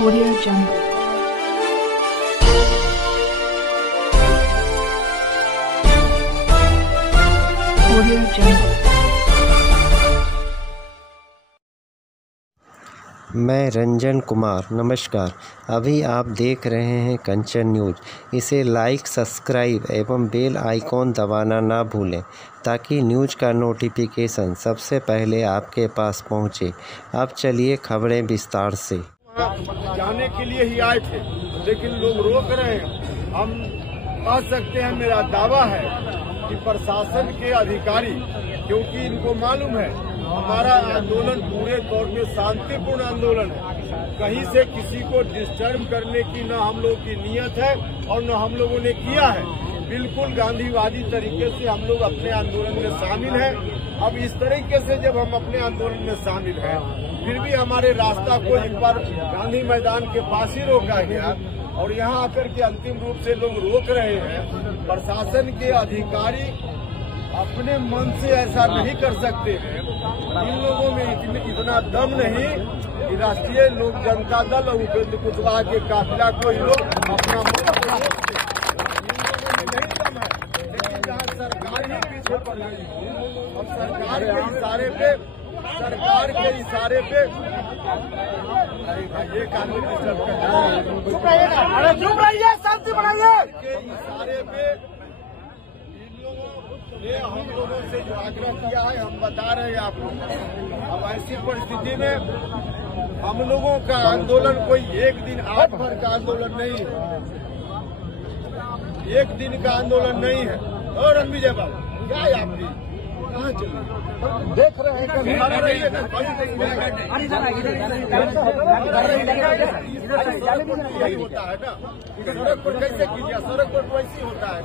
Audio Jungle. Audio Jungle. मैं रंजन कुमार, नमस्कार। अभी आप देख रहे हैं कंचन न्यूज़। इसे लाइक, सब्सक्राइब एवं बेल आइकॉन दबाना ना भूलें ताकि न्यूज़ का नोटिफिकेशन सबसे पहले आपके पास पहुंचे। अब चलिए खबरें विस्तार से। जाने के लिए ही आए थे, लेकिन लोग रोक रहे हैं। हम कह सकते हैं, मेरा दावा है कि प्रशासन के अधिकारी, क्योंकि इनको मालूम है हमारा आंदोलन पूरे तौर पे शांतिपूर्ण आंदोलन है, कहीं से किसी को डिस्टर्ब करने की न हम लोग की नीयत है और न हम लोगों ने किया है। बिल्कुल गांधीवादी तरीके से हम लोग अपने आंदोलन में शामिल हैं। अब इस तरीके से जब हम अपने आंदोलन में शामिल हैं, फिर भी हमारे रास्ता को एक बार गांधी मैदान के पास ही रोका गया और यहाँ आकर के अंतिम रूप से लोग रोक रहे हैं। प्रशासन के अधिकारी अपने मन से ऐसा नहीं कर सकते हैं। इन लोगों में इतना दम नहीं कि राष्ट्रीय लोक जनता दल और उपेंद्र कुशवाहा के काफिला को ये लोग अपना मुंह पे रोक दें। इन लोगों में नहीं दम है, लेकिन जहाँ सरकार ही पीछे पड़ गई और सरकार के इशारे पे ये कानून चुप रहिए, शांति बनाइए के इशारे पे ये हम लोगों से जो आग्रह किया है, हम बता रहे हैं आपको। अब ऐसी परिस्थिति में हम लोगों का आंदोलन कोई एक दिन आठ भर का आंदोलन नहीं है, एक दिन का आंदोलन नहीं है। और रणविजय बाबू, क्या है आपकी कहाँ चल देख रहे हैं कभी यही होता है ना। सड़क पर कैसे कीजिए, सड़क पर वैसे होता है।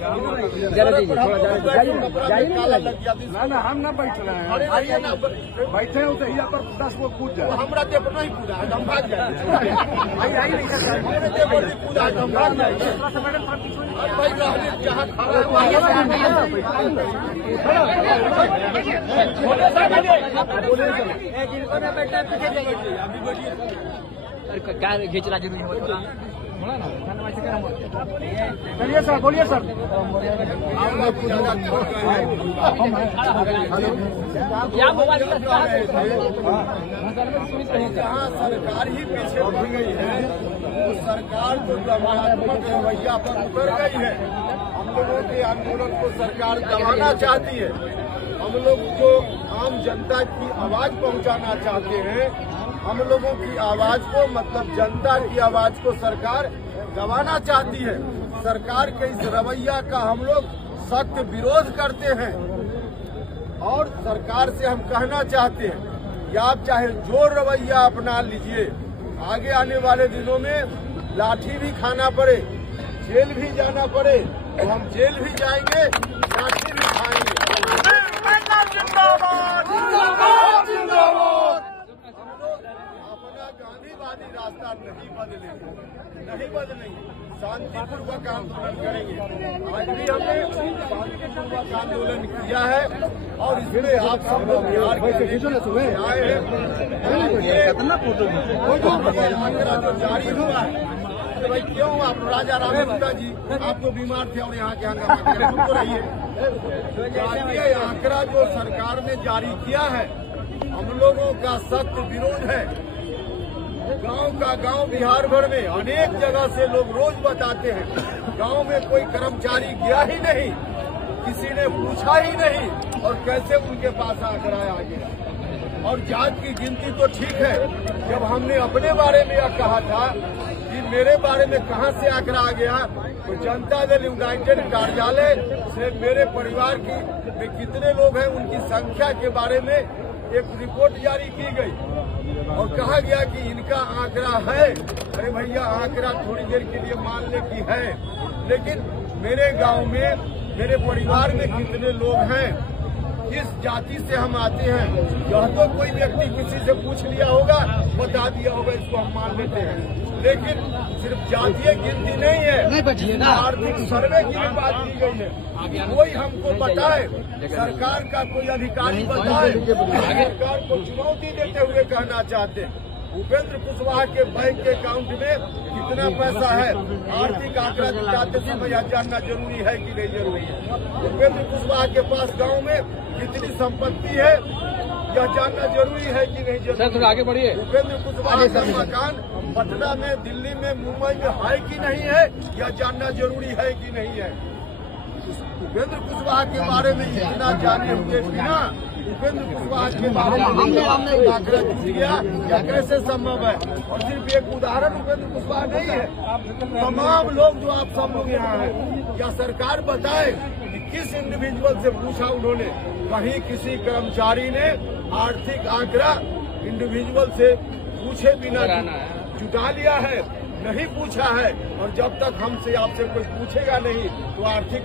काला लग गया ना, हम ना बैठ रहे हैं। अरे आइए ना, बैठे हो तो यहाँ पर 10 वो कूद जाए। हमारा टेप नहीं कूदा है, हम भाग जाए। हमारे टेप नहीं कूदा है, हम भाग जाएंगे। जहाँ क्या खींच रहा चलिए सर, बोलिए सर। जहाँ सरकार ही पीछे पड़ गई है, वो सरकार जो दमनात्मक रवैया पर उतर गई है। हम लोगों के आंदोलन को सरकार दबाना चाहती है। हम लोग जो आम जनता की आवाज पहुंचाना चाहते हैं, हम लोगों की आवाज को, मतलब जनता की आवाज को सरकार दबाना चाहती है। सरकार के इस रवैया का हम लोग सख्त विरोध करते हैं और सरकार से हम कहना चाहते हैं कि आप चाहे जो रवैया अपना लीजिए, आगे आने वाले दिनों में लाठी भी खाना पड़े, जेल भी जाना पड़े तो हम जेल भी जाएंगे, लाठी भी खाएंगे। अपना गांधीवादी रास्ता नहीं बदलेंगे, शांतिपूर्वक आंदोलन करेंगे। आज भी हमने शांतिपूर्वक आंदोलन किया है और इसमें आप सब लोग बिहार के आए हैं। आंकड़ा जो जारी हुआ है, भाई क्यों आप राजा रामगुप्ता जी आप तो बीमार थे और यहाँ के हंगामा रहिए। ये आंकड़ा जो सरकार ने जारी किया है, हम लोगों का सख्त विरोध है। गांव का गांव बिहार भर में अनेक जगह से लोग रोज बताते हैं, गांव में कोई कर्मचारी गया ही नहीं, किसी ने पूछा ही नहीं और कैसे उनके पास आंकड़ा आ गया। और जात की गिनती तो ठीक है, जब हमने अपने बारे में यह कहा था कि मेरे बारे में कहां से आंकड़ा आ गया, तो जनता दल यूनाइटेड कार्यालय से मेरे परिवार की में कितने लोग हैं उनकी संख्या के बारे में एक रिपोर्ट जारी की गई और कहा गया कि इनका आंकड़ा है। अरे भैया, आंकड़ा थोड़ी देर के लिए मान ले कि है, लेकिन मेरे गांव में मेरे परिवार में कितने लोग हैं, किस जाति से हम आते हैं, यह तो कोई व्यक्ति किसी से पूछ लिया होगा, बता दिया होगा, इसको हम मान लेते हैं। लेकिन सिर्फ जातीय गिनती नहीं है, आर्थिक सर्वे की भी बात की गई है। कोई हमको बताए, सरकार का कोई अधिकारी बताए, सरकार को चुनौती देते हुए कहना चाहते हैं उपेंद्र कुशवाहा के बैंक के अकाउंट में कितना पैसा है, आर्थिक आंकड़ा जुटाते समय यह जानना जरूरी है कि नहीं जरूरी है। उपेंद्र कुशवाहा के पास गांव में कितनी संपत्ति है, यह जानना जरूरी है कि नहीं जरूरी। थोड़ा आगे बढ़िए। उपेंद्र कुशवाहा का मकान पटना में, दिल्ली में, मुंबई में है कि नहीं है, यह जानना जरूरी है कि नहीं है। उपेंद्र कुशवाहा के बारे में इतना जाने हुए बिना उपेंद्र कुशवाहा के बारे में आंकड़ा जुट गया, यह कैसे संभव है। और सिर्फ एक उदाहरण उपेंद्र कुशवाहा नहीं है, तमाम लोग जो आप सब लोग यहाँ हैं, या सरकार बताए कि किस इंडिविजुअल से पूछा उन्होंने। कहीं किसी कर्मचारी ने आर्थिक आंकड़ा इंडिविजुअल से पूछे बिना जुटा लिया है, नहीं पूछा है। और जब तक हमसे आपसे कोई पूछेगा नहीं तो आर्थिक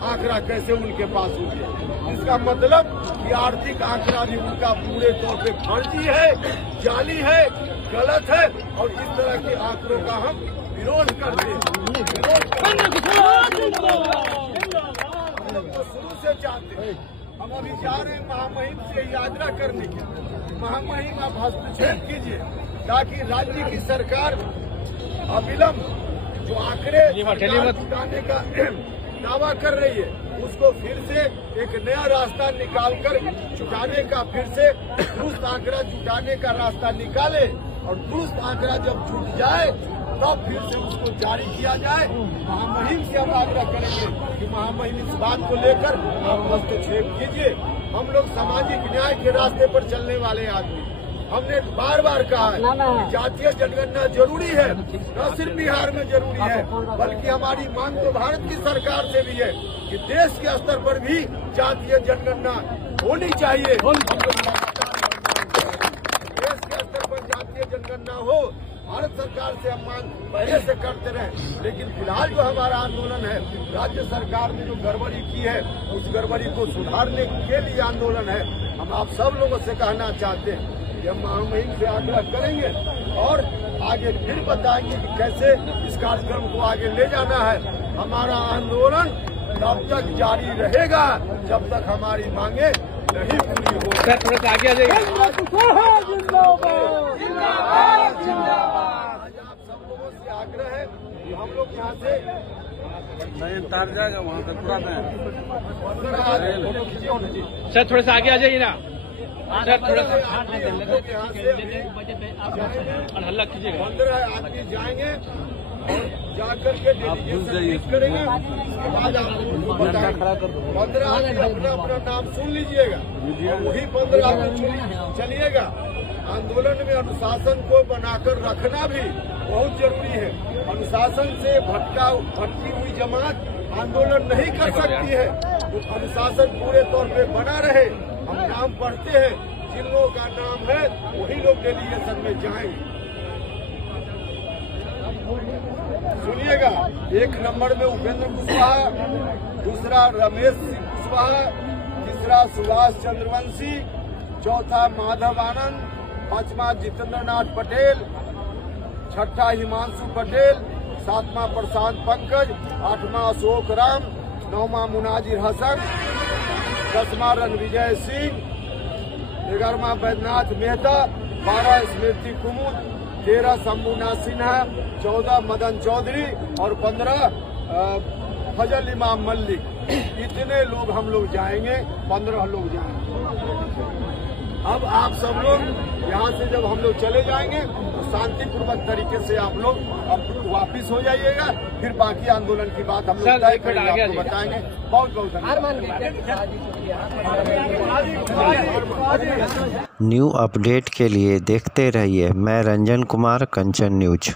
आंकड़ा कैसे उनके पास होंगे। इसका मतलब कि आर्थिक आंकड़ा भी उनका पूरे तौर पे फर्जी है, जाली है, गलत है। और इस तरह के आंकड़ों का हम विरोध करते हैं। तो शुरू से चाहते हैं, हम अभी जा रहे हैं महामहिम से यात्रा करने के। महामहिम आप हस्तक्षेप कीजिए ताकि राज्य की सरकार अविलंब जो आंकड़े जुटाने का दावा कर रही है, उसको फिर से एक नया रास्ता निकालकर जुटाने का, फिर से दुरुस्त आंकड़ा जुटाने का रास्ता निकाले। और दुरुस्त आंकड़ा जब जुट जाए तब फिर से उसको जारी किया जाए। महामहिम से हम आग्रह करेंगे कि महामहिम इस बात को लेकर आप हस्तक्षेप कीजिए। हम लोग सामाजिक न्याय के रास्ते पर चलने वाले आदमी, हमने बार बार कहा है कि जातीय जनगणना जरूरी है, न सिर्फ बिहार में जरूरी है, बल्कि हमारी मांग तो भारत की सरकार से भी है कि देश के स्तर पर भी जातीय जनगणना होनी चाहिए। देश के स्तर पर जातीय जनगणना हो, भारत सरकार से हम मांग पहले से करते रहे। लेकिन फिलहाल जो हमारा आंदोलन है, राज्य सरकार ने जो गड़बड़ी की है, उस गड़बड़ी को सुधारने के लिए आंदोलन है। हम आप सब लोगों से कहना चाहते हैं, हम महामहिम से आग्रह करेंगे और आगे फिर बताएंगे कि कैसे इस कार्यक्रम को आगे ले जाना है। हमारा आंदोलन तब तक जारी रहेगा जब तक हमारी मांगे नहीं पूरी हो। सर थोड़ा सा आगे आ जाइए। आज आप सब लोगों से आग्रह है कि हम लोग यहाँ से नहीं तार जाएगा वहाँ से पूरा सर थोड़ा सा आगे आ जाइए ना। सर थोड़ा सा हल्ला कीजिएगा। 15 आदमी जाएंगे और जाकर के डेलीगेशन करेंगे। उसके बाद आपको बताएंगे। 15 आदमी अपना अपना नाम सुन लीजिएगा और वही 15 आदमी चलिएगा। आंदोलन में अनुशासन को बनाकर रखना भी बहुत जरूरी है। अनुशासन से भटकी हुई जमात आंदोलन नहीं कर सकती है। तो अनुशासन पूरे तौर पे बना रहे। हम नाम पढ़ते हैं, जिन लोगों का नाम है वही लोग डेलीगेशन में जाएंगे। सुनिएगा, 1 नंबर में उपेंद्र कुशवाहा, दूसरा रमेश सिंह कुशवाहा, तीसरा सुभाष चंद्रवंशी, चौथा माधव आनंद, 5वां जितेंद्र नाथ पटेल, 6ठा हिमांशु पटेल, 7वां प्रशांत पंकज, 8वां अशोक राम, 9वां मुनाजिर हसन, 10वां रणविजय सिंह, 11वां बैद्यनाथ मेहता, 12 स्मृति कुमुद, 13 शंभुनाथ सिन्हा, 14 मदन चौधरी और 15 फजल इमाम मल्लिक। इतने लोग हम लोग जाएंगे, 15 लोग जाएंगे। अब आप सब लोग यहाँ से जब हम लोग चले जाएंगे तो शांतिपूर्वक तरीके से आप लोग अब वापिस हो जाइएगा। फिर बाकी आंदोलन की बात हम लोग तय करके आपको बताएंगे। बहुत बहुत न्यू अपडेट के लिए देखते रहिए मैं रंजन कुमार कंचन न्यूज।